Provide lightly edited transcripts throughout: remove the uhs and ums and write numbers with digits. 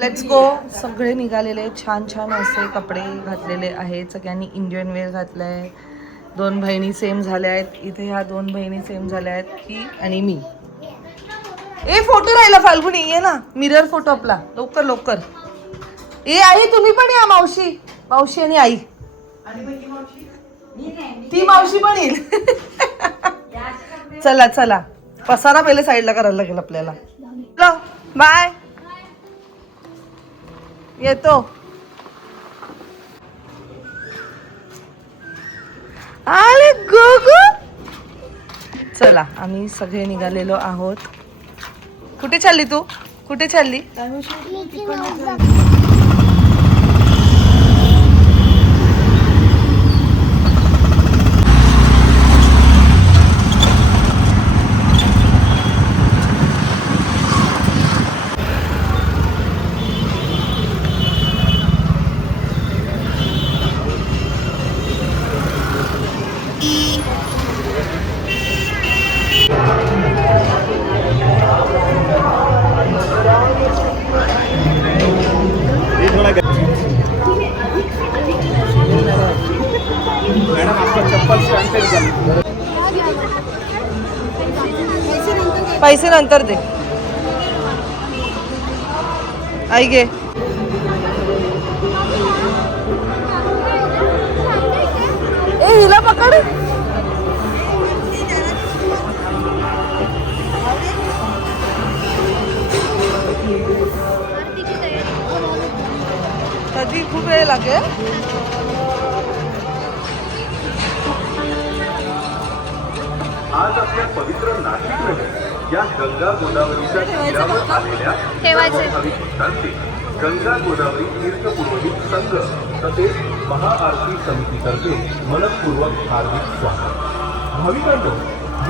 Let's go. सगळे निघालेले छान छान असे कपडे घातलेले आहेत. सगळ्यांनी इंडियन वेअर घातलाय. 2 बहिणी सेम झाल्या आहेत. इथे ह्या 2 बहिणी सेम झाल्या आहेत, ही आणि मी. ए फोटो राहिला फाल्गुनी, ये ना मिरर फोटो आपला लवकर लवकर. ए आई तुम्ही पण या. मावशी मावशी आणि आई. ती मावशी पण येईल. चला चला, पसारा पहिले साईडला करायला लागेल आपल्याला. बाय, येतो. अरे गोगो, चला आम्ही सगळे निघालेलो आहोत. कुठे चालली तू? कुठे चालली? पैसे नंतर दे. आई गे. ए हिला पकड. कधी खूप वेळ लागेल. आज आपल्या पवित्र नाशिकमध्ये या गंगा गोदावरीच्या तीरावर आलेल्या भाविकांचे गंगा गोदावरी तीर्थ पुरोहित संघ तसेच महाआरती समितीतर्फे मनपूर्वक हार्दिक स्वागत. भाविकांनो,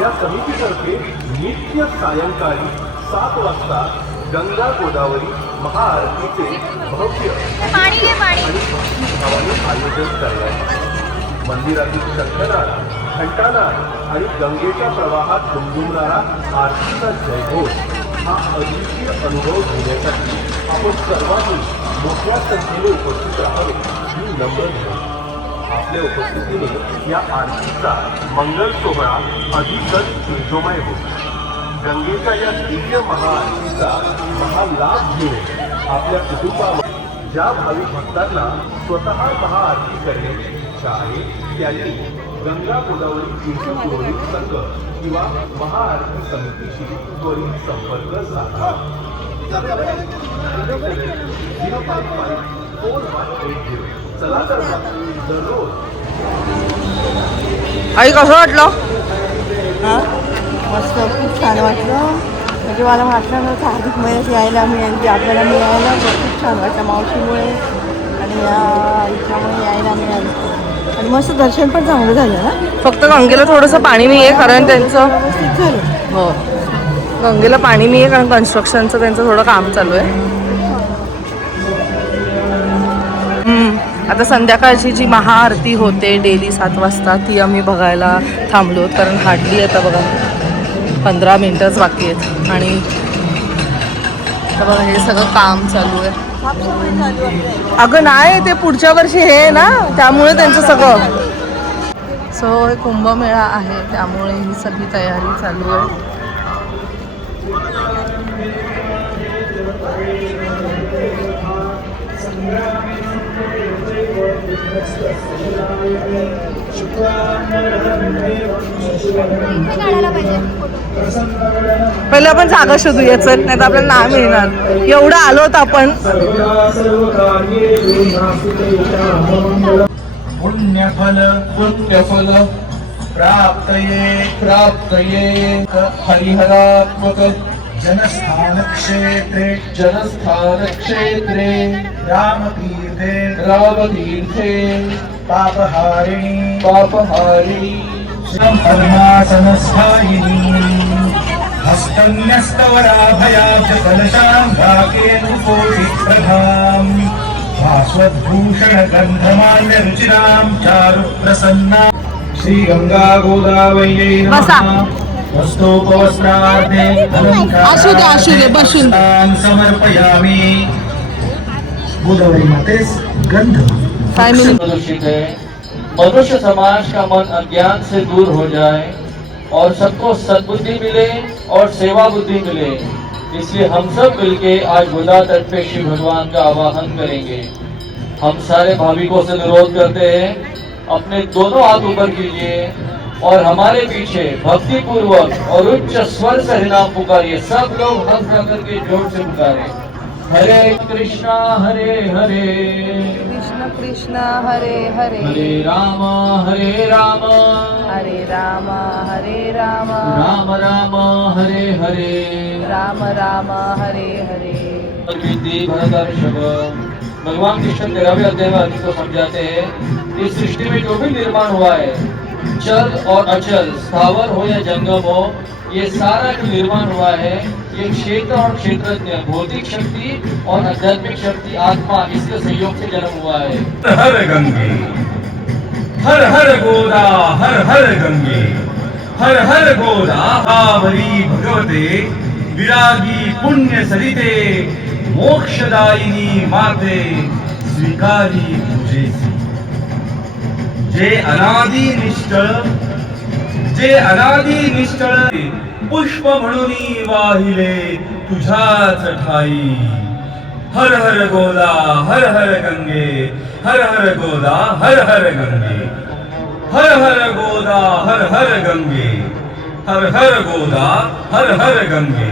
या समितीतर्फे नित्य सायंकाळी 7 वाजता गंगा गोदावरी महाआरतीचे भव्य आणि भक्तिभावाने आयोजन करण्यात. मंदिरातील शंखनाद, घंटानाद आणि गंगेच्या प्रवाहात दुमदुमणारा आरतीचा जयघोष हा अद्वितीय अनुभव घेण्यासाठी आपण सर्वांनी मोठ्या संख्येने उपस्थित राहावे ही नम्र विनंती. आपल्या उपस्थितीने या आरतीचा मंगल सोहळा अधिकच तेजोमय होतो. गंगेच्या या दिव्य महाआरतीचा महालाभ घेऊन आपल्या कुटुंबावर ज्या भाविक भक्तांना स्वतः महाआरती करण्याची इच्छा आहे त्यांनी गंगा गोदावरी तीर्थ पुरोहित संघ किंवा महाआरती समितीशी त्वरित संपर्क साधा. 0554180. चला तर दररोज. आई कसं वाटलं? मस्त, खूप छान वाटलं. म्हणजे मला वाटलं नव्हतं अधिक महिन्यात यायला मिळेल, आपल्याला मिळायला खूप छान वाटलं मावशीमुळे आणि या इच्छामुळे यायला मिळालं. आणि मस्त दर्शन पण चांगलं झालं ना. फक्त गंगेला थोडंसं पाणी नाही आहे कारण त्यांचं व्यवस्थित झालं. हो, गंगेला पाणी नाही आहे कारण कन्स्ट्रक्शनचं त्यांचं थोडं काम चालू आहे. आता संध्याकाळची जी महाआरती होते डेली 7 वाजता ती आम्ही बघायला थांबलो कारण हार्डली आता बघा 15 मिनिटच बाकी आहेत. आणि आता बघा हे सगळं काम चालू आहे. अगं नाही, ते पुढच्या वर्षी हे आहे ना, त्यामुळे त्यांचं सगळं. सो हे कुंभमेळा आहे त्यामुळे ही सगळी तयारी चालू आहे. पहिले आपण जागा शोधूया चल, नाही तर आपल्याला नाव मिळणार. एवढं आलो होतं आपण. पुण्यफल प्राप्तये हरिहरात्मक जनस्थान क्षेत्रे रामतीर्थे पापहारिणी पद्मासनस्थायिनी हस्तन्यस्तवराभयाब्जकलशाङ्घ्राकेतुकोटिप्रभाम् भास्वद्भूषणगन्धमाल्यरुचिरां चारुप्रसन्ना श्रीगंगा गोदावरी नमः। वस्तोपवस्त्रार्थे समर्पयामि। गोदावरी मातेस गंध 5 मिनिट. प्रदूषित है। मनुष्य समाज का मन अज्ञान से दूर हो जाए और सबको सद्बुद्धि मिले और सेवा बुद्धि मिले, इसलिए हम सब मिलके आज गोदा तट पे शिव भगवान का आवाहन करेंगे। हम सारे भाविकों से अनुरोध करते हैं, अपने दोनों हाथ ऊपर कीजिए और हमारे पीछे भक्ति पूर्वक और उच्च स्वर से हरिनाम पुकारिए। सब लोग हाथ उठा करके जोर से पुकारे, हरे कृष्णा हरे हरे, कृष्ण कृष्ण हरे हरे, हरे राम हरे राम, हरे राम हरे राम, राम राम हरे हरे, राम राम हरे हरे. विधि भरतर्षभ। भगवान कृष्ण 13वें अध्याय में अर्जुन को समझाते हैं, इस सृष्टि में जो भी निर्माण हुआ है, चल और अचल, स्थावर हो या जंगम हो, ये सारा जो निर्माण हुआ है, ये क्षेत्र और क्षेत्रज्ञ, भौतिक शक्ति और आध्यात्मिक शक्ति, आत्मा, इसके सहयोग से जन्म हुआ है। हर गंगे हर हर गोदा, हर हर गंगे हर हर गोदा, भावरी भगवते विरागी पुण्य सरिते, मोक्षदायिनी माते स्वीकारी तुझे. जे अनादि निष्ठळ पुष्प म्हणून वाहिले तुझ्याच ठाई. हर हर गोदा हर हर गंगे, हर हर गोदा हर हर गंगे, हर हर गोदा हर हर गंगे, हर हर गोदा हर हर गंगे.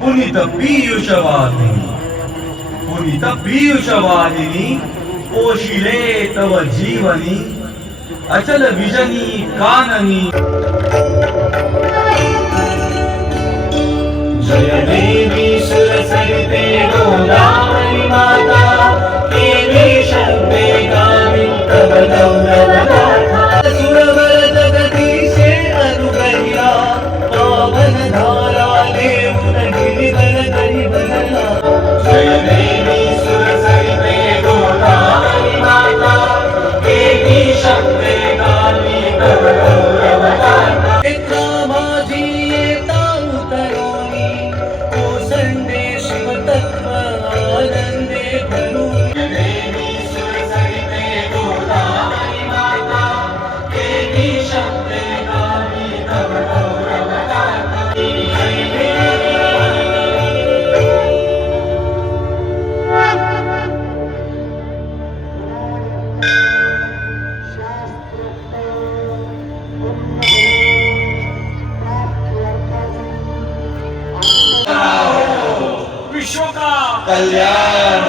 पुनीत पीयूष वाहिनी पोशिले तव जीवनी, अचल विजनी काननी. जय देवी सुरसरिते गोदावरी माता, देवी शक्ते गामी तव गौरव गाथा. सुरवर जगदीशे अनुग्रहिया, पावन धारा देऊन गिरिवर गरिबरला. जय देवी सुरसरिते गोदावरी माता, देवी शक्ते गामी तव गौरव गाथा. एका माझी येता उतरोनी, ओसंडे शिवतत्व आनंदे भरून. देवी सुरसरिते गोदावरी माता, देवी शक्ते गामी तव गौरव गाथा. विश्व का कल्याण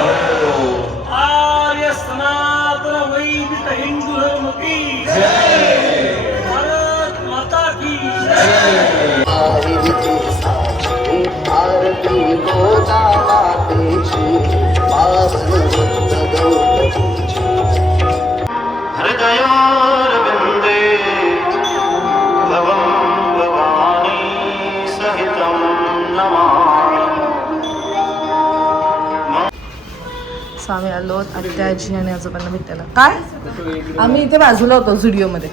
आर्य सनातन वैदिक हिंदू धर्म की भारत माता की हृदयोरविन्दे भवं भवानी सहितं नमामि. स्वामी आलो, आत्याजी आणि आजोबांना भेटायला. काय आम्ही इथे बाजूला होतो झुडिओमध्ये.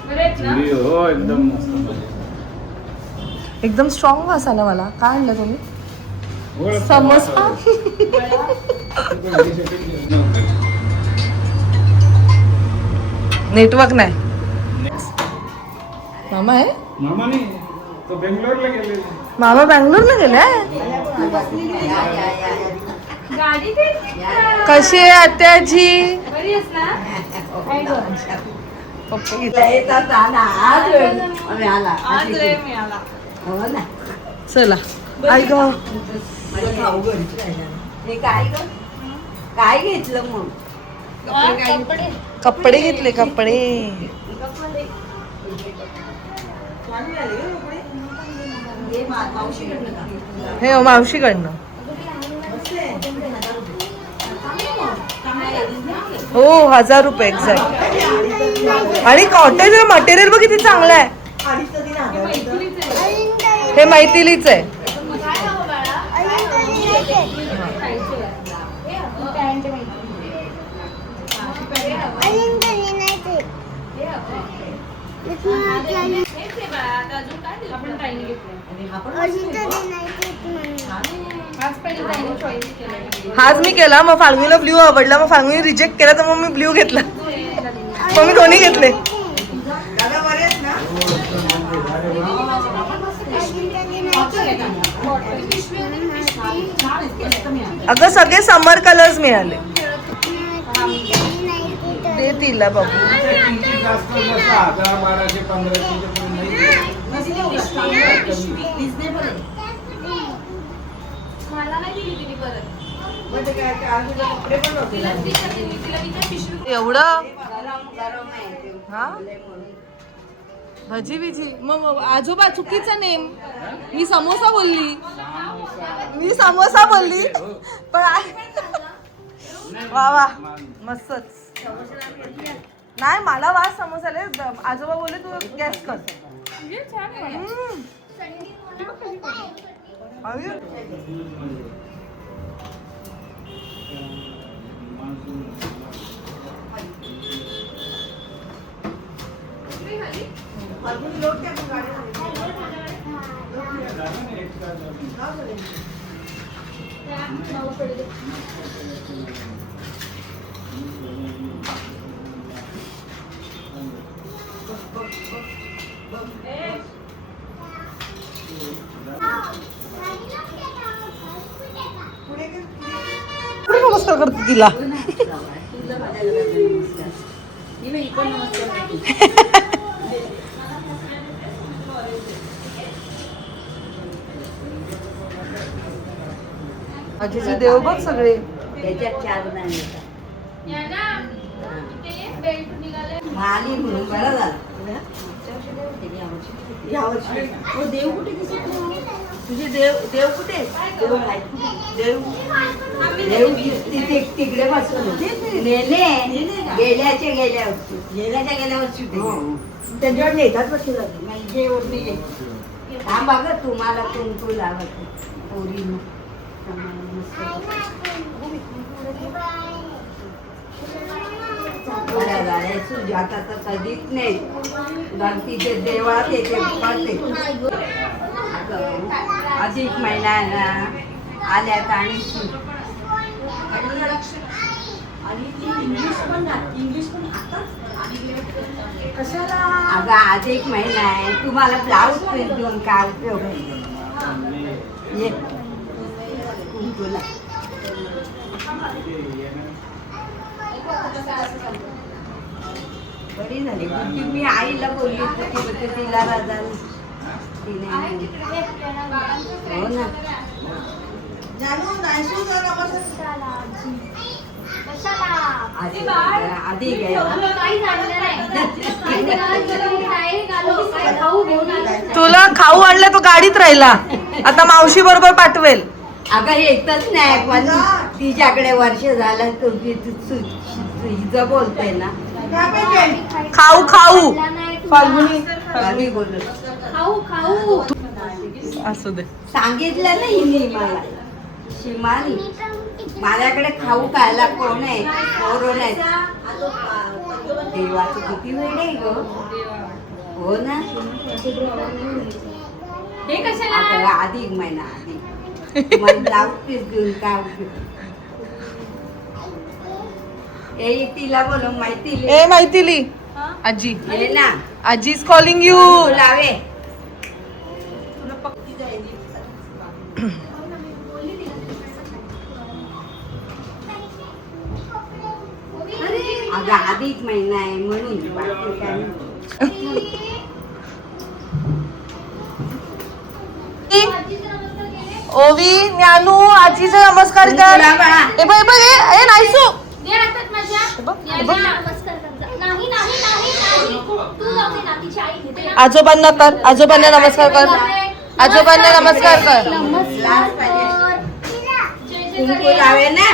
एकदम स्ट्रॉंग वास आला मला. काय आणलं तुम्ही? समोसा. नेटवर्क नाही. मामा आहे? मामा नाही, तो बेंगलोरला गेले. मामा बँगलोरला गेलाय. कशी आहे आत्याजी? चला आई ग. काय घेतलं मग? कपडे घेतले. कपडे हे मावशीकडनं. हो 1000 रुपये एक्झॅक्ट. आणि कॉटेज मटेरियल बघ किती चांगलं आहे. हे मैथिलीच आहे. हाच मी केला, मग फाल्गुनीला ब्ल्यू आवडला, मग फाल्गुनी रिजेक्ट केला, तर मग मी ब्ल्यू घेतला. मग मी दोन्ही घेतले. दादा बरे आहेत ना? अगं सगळे समर कलर्स मिळाले. ते तिला बघू. जास्त नसतं, 1100, 1200 एवढं हा भजी बिजी. मग आजोबा चुकीचा नेम. मी समोसा बोलली, पण वा वा मस्तच. नाही मला वास समोसाले. आजोबा बोलले तू गॅस कर. नमस्कार करते तिला. आजीचे देव बघ सगळे. त्याच्यात 4 जण म्हणून बरं झालं. यावर्षी देव कुठे दिसत नाही. तुझे देव कुठे? देव तिकडे बसवलं. गेल्या वर्षी त्यांच्यावर नेतात बसलं. म्हणजे ओढणी हा बघा तुम्हाला कुंकू लावत पोरी सुजाता तर कधीच नाही. गणपतीचे देवळात येते. अधिक महिना आहे ना आल्यात. आणि अगं अधिक महिना आहे. तुम्हाला ब्लाऊज पीस देऊन काय उपयोग आहे? कुंकूला बरी झाली. मी आईला बोलली होती तिला राजा. हो ना. आधी तुला खाऊ आणलं तो गाडीत राहिला. आता मावशी बरोबर पाठवेल. अगं येतच नाही. पण तिच्याकडे वर्ष झालं तुझं बोलते ना. खाऊ खाऊ फाल्गुनी बोललो. खाऊ असू दे. सांगितलं नाही हिने मला. शिमानी माझ्याकडे खाऊ खायला कोण आहे? कोण आहे? देवाचं किती वेळ आहे ग. हो ना. हे कशाला? अधिक महिना आधी मला ब्लाऊज पीस घेऊन काय उपयोग? ए तिला बोलव. ए मैथिली आजी. ये ना. आजी इज कॉलिंग यू. लावे. अगं अधिक महिना आहे म्हणून. बाकी काय ओवी ज्ञानू आजीचा नमस्कार कर. ए बघ बघ ए नाहीसू. आजोबांना कर. आजोबांना नमस्कार कर. आजोबांना नमस्कार कर. कुंकू लावे ना.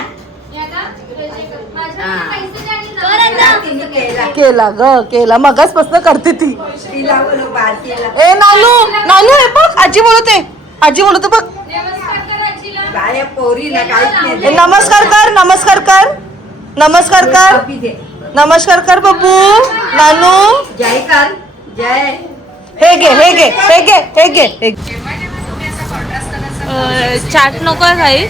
केला ग केला. मगच पासून करते ती. तिला बोलव. बाजीला ए नानू नानू हे बघ आजी बोलते. आजी बोलते बघ. बाया पोरी ना काहीच ए, नमस्कार कर. नमस्कार कर. नमस्कार कर. नाही. नमस्कार कर बब्बू. नानू जय कर. हे घे हे घे हे घे हे घे हे घे. चाट नको आहे काही